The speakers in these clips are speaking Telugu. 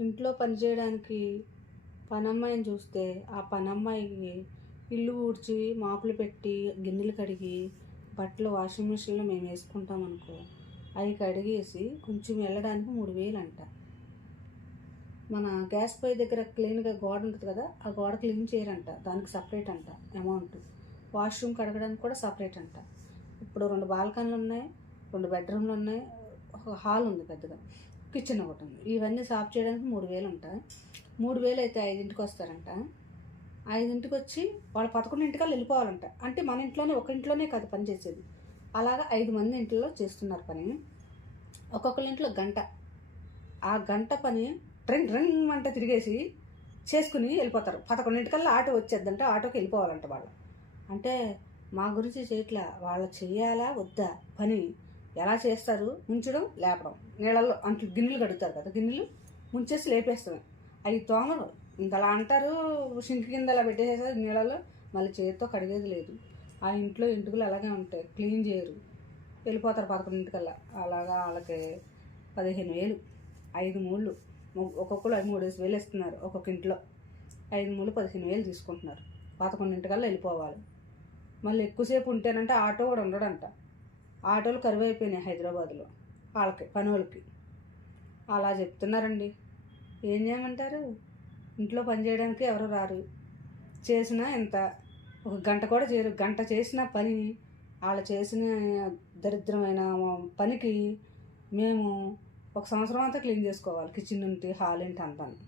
ఇంట్లో పని చేయడానికి పనమ్మాయిని చూస్తే ఆ పనమ్మాయికి ఇల్లు ఊడ్చి మాపులు పెట్టి గిన్నెలు కడిగి బట్టలు వాషింగ్ మిషన్లో మేము వేసుకుంటాం అనుకో, అవి కడిగేసి కొంచెం వెళ్ళడానికి 3000 అంట. మన గ్యాస్ పొయ్యి దగ్గర క్లీన్గా గోడ ఉంటుంది కదా, ఆ గోడ క్లీన్ చేయరంట, దానికి సపరేట్ అంట అమౌంట్. వాష్రూమ్ కడగడానికి కూడా సపరేట్ అంట. ఇప్పుడు 2 బాల్కనీలు ఉన్నాయి, 2 బెడ్రూమ్లు ఉన్నాయి, ఒక హాల్ ఉంది పెద్దగా, కిచెన్ ఒకటి ఉంది. ఇవన్నీ సాఫ్ చేయడానికి 3000 అంట. 3000 అయితే 5ంటికి వస్తారంట. 5ంటికి వచ్చి వాళ్ళు 11ంటికల్లా వెళ్ళిపోవాలంట. అంటే మన ఇంట్లోనే ఒక ఇంట్లోనే కాదు పని చేసేది, అలాగా 5 మంది ఇంట్లో చేస్తున్నారు పని. ఒక్కొక్కరి ఇంట్లో గంట, ఆ గంట పని రింగ్ రింగ్ అంటే తిరిగేసి చేసుకుని వెళ్ళిపోతారు. 11ంటికల్లా ఆటో వచ్చేద్దంట, ఆటోకి వెళ్ళిపోవాలంట వాళ్ళు. అంటే మా గురించి చేయట్లా, వాళ్ళు చెయ్యాలా వద్దా పని ఎలా చేస్తారు? ముంచడం, లేపడం, నీళ్ళల్లో అంటే గిన్నెలు కడుగుతారు కదా, గిన్నెలు ముంచేసి లేపేస్తాం. అవి తోమరు, ఇంకలా అంటారు, సింక్ కింద అలా పెట్టేసేసారు నీళ్ళలో, మళ్ళీ చేతితో కడిగేది లేదు. ఆ ఇంట్లో ఇంటికలు అలాగే ఉంటాయి, క్లీన్ చేయరు, వెళ్ళిపోతారు 11ంటికల్లా. అలాగా వాళ్ళకి 15,000, 5 మూళ్ళు, ఒక్కొక్కరు 3,000 ఇస్తున్నారు. ఒక్కొక్క ఇంట్లో 5 మూళ్ళు 15,000 తీసుకుంటున్నారు. 11ంటికల్లా వెళ్ళిపోవాలి. మళ్ళీ ఎక్కువసేపు ఉంటేనంటే ఆటో కూడా ఉండడంట. ఆటోలు కరువు అయిపోయినాయి హైదరాబాద్లో వాళ్ళకి, పని వాళ్ళకి. అలా చెప్తున్నారండి. ఏం చేయమంటారు? ఇంట్లో పని చేయడానికి ఎవరు రారు, చేసినా ఇంత ఒక గంట కూడా చేయరు. గంట చేసిన పని, వాళ్ళు చేసిన దరిద్రమైన పనికి మేము ఒక సంవత్సరం అంతా క్లీన్ చేసుకోవాలి, కిచెన్ ఏంటి, హాల్ ఏంటి అంతాను.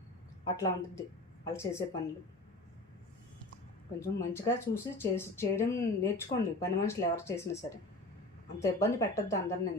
అట్లా ఉంటుంది వాళ్ళు చేసే పనులు. కొంచెం మంచిగా చూసి చేయడం నేర్చుకోండి, పని మనుషులు ఎవరు చేసినా సరే. అంత ఇబ్బంది పెట్టద్దు అందరినీ.